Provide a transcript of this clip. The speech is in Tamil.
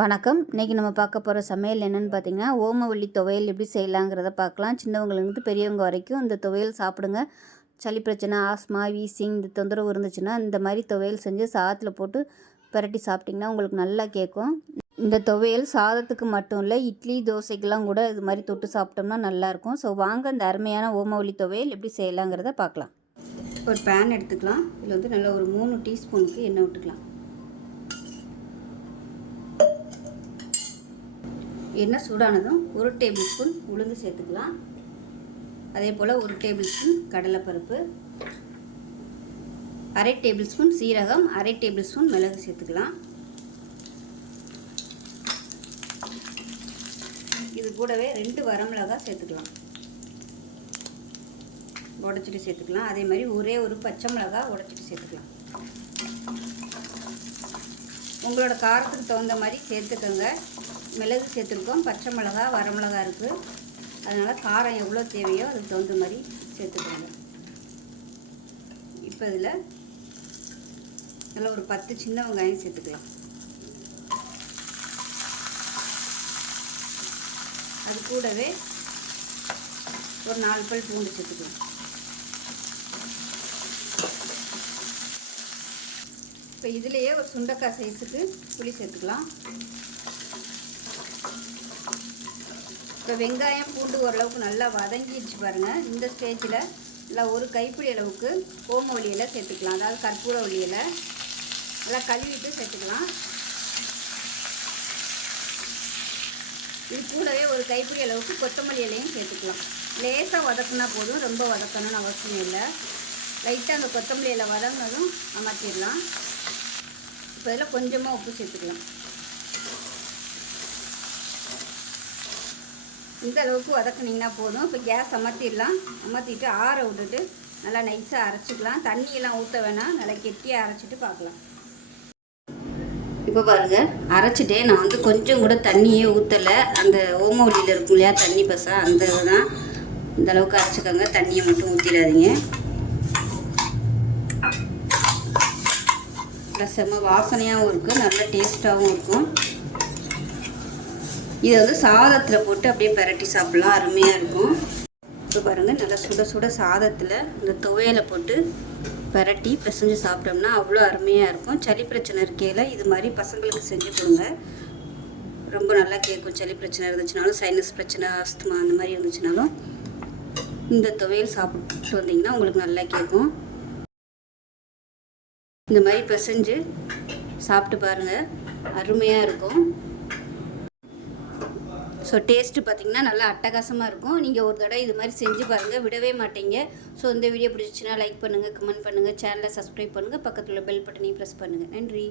வணக்கம். இன்றைக்கி நம்ம பார்க்க போகிற சமையல் என்னென்னு பார்த்தீங்கன்னா ஓமவல்லி துவையல் எப்படி செய்யலாங்கிறத பார்க்கலாம். சின்னவங்கலேருந்து பெரியவங்க வரைக்கும் இந்த துவையல் சாப்பிடுங்க. சளி பிரச்சனை ஆஸ்மா வீசிங் இந்த தொந்தரவு இருந்துச்சுன்னா இந்த மாதிரி துவையல் செஞ்சு சாதத்தில் போட்டு பிரட்டி சாப்பிட்டிங்கன்னா உங்களுக்கு நல்லா கேட்கும். இந்த துவையல் சாதத்துக்கு மட்டும் இல்லை இட்லி தோசைக்கெல்லாம் கூட இது மாதிரி தொட்டு சாப்பிட்டோம்னா நல்லாயிருக்கும் ஸோ வாங்க இந்த அருமையான ஓமவல்லி துவையல் எப்படி செய்யலாங்கிறத பார்க்கலாம். ஒரு பேன் எடுத்துக்கலாம். இதில் வந்து நல்லா ஒரு மூணு டீஸ்பூனுக்கு எண்ணெய் விட்டுக்கலாம். எண்ணெய் சூடானதும் ஒரு டேபிள் ஸ்பூன் உளுந்து சேர்த்துக்கலாம். அதே போல் ஒரு டேபிள் ஸ்பூன் கடலைப்பருப்பு. அரை டேபிள் ஸ்பூன் சீரகம் அரை டேபிள் ஸ்பூன் மிளகு சேர்த்துக்கலாம். இது கூடவே ரெண்டு வரமிளகா சேர்த்துக்கலாம். உடச்சிட்டு சேர்த்துக்கலாம். அதே மாதிரி ஒரே ஒரு பச்சை மிளகா உடச்சிட்டு சேர்த்துக்கலாம். உங்களோட காரத்துக்கு தகுந்த மாதிரி சேர்த்துக்கோங்க. மிளகு சேர்த்துருக்கோம். பச்சை மிளகா வரமிளகா இருக்குது அதனால் காரம் எவ்வளோ தேவையோ அதுக்கு தகுந்த மாதிரி சேர்த்துக்கோங்க. இப்போ இதில் நல்லா ஒரு பத்து சின்ன வெங்காயம் சேர்த்துக்கலாம். அது கூடவே ஒரு நாலு பல் பூண்டு சேர்த்துக்கலாம். இப்போ இதுலேயே ஒரு சுண்டக்காய் சைஸுக்கு புளி சேர்த்துக்கலாம். இப்போ வெங்காயம் பூண்டு ஓரளவுக்கு நல்லா வதங்கிடுச்சு பாருங்கள் இந்த ஸ்டேஜில் நல்லா ஒரு கைப்பிடி அளவுக்கு ஓம ஒலியில் சேர்த்துக்கலாம். அதாவது கற்பூர ஒலியில் நல்லா கழுவிட்டு சேர்த்துக்கலாம். இது கூடவே ஒரு கைப்பிடி அளவுக்கு கொத்தமல்லி இலையும் சேர்த்துக்கலாம். லேசாக வதக்குனா போதும். ரொம்ப வதக்கணும்னு அவசியம் இல்லை. லைட்டாக அந்த கொத்தமல்லி இலை வதங்கினதும் அமர்த்திடலாம். இப்போ இதில் கொஞ்சமாக உப்பு சேர்த்துக்கலாம். இந்த அளவுக்கு வதக்குனிங்கன்னா போதும். இப்போ கேஸ் அமர்த்திடலாம். அமர்த்திட்டு ஆற விட்டுட்டு நல்லா நைஸாக அரைச்சிக்கலாம். தண்ணியெல்லாம் ஊற்ற வேணாம். நல்லா கெட்டியாக அரைச்சிட்டு பார்க்கலாம். இப்போ பாருங்கள் அரைச்சிட்டே நான் வந்து கொஞ்சம் கூட தண்ணியே ஊற்றலை அந்த ஓமவலியில் இருக்கும் இல்லையா தண்ணி பசா அந்த தான். இந்த அளவுக்கு அரைச்சிக்கோங்க. தண்ணியை மட்டும் ஊற்றிடாதீங்க நல்லா செம்ம வாசனையாகவும் இருக்குது நல்ல டேஸ்ட்டாகவும் இருக்கும் இதை வந்து சாதத்தில் போட்டு அப்படியே பரட்டி சாப்பிட்லாம் அருமையாக இருக்கும். இப்போ பாருங்கள் நல்லா சுட சுட சாதத்தில் இந்த துவையலை போட்டு பரட்டி பிசைஞ்சு சாப்பிட்டோம்னா அவ்வளோ அருமையாக இருக்கும். சளி பிரச்சனை இருக்கையில் இது மாதிரி பசங்களுக்கு செஞ்சு கொடுங்க. ரொம்ப நல்லா கேட்கும் சளி பிரச்சனை இருந்துச்சுனாலும் சைனஸ் பிரச்சனை அஸ்துமா அந்த மாதிரி இருந்துச்சுனாலும் இந்த துவையல் சாப்பிட்டு வந்தீங்கன்னா உங்களுக்கு நல்லா கேட்கும். இந்த மாதிரி பிசைஞ்சு சாப்பிட்டு பாருங்கள் அருமையாக இருக்கும். ஸோ டேஸ்ட்டு பார்த்திங்கன்னா நல்லா அட்டகாசமாக இருக்கும். நீங்கள் ஒரு தடவை இது மாதிரி செஞ்சு பாருங்கள் விடவே மாட்டீங்க. ஸோ இந்த வீடியோ பிடிச்சிச்சின்னா லைக் பண்ணுங்கள் கமெண்ட் பண்ணுங்கள் சேனலை சப்ஸ்கிரைப் பண்ணுங்கள் பக்கத்தில் பெல் பட்டனையும் ப்ரெஸ் பண்ணுங்கள் நன்றி.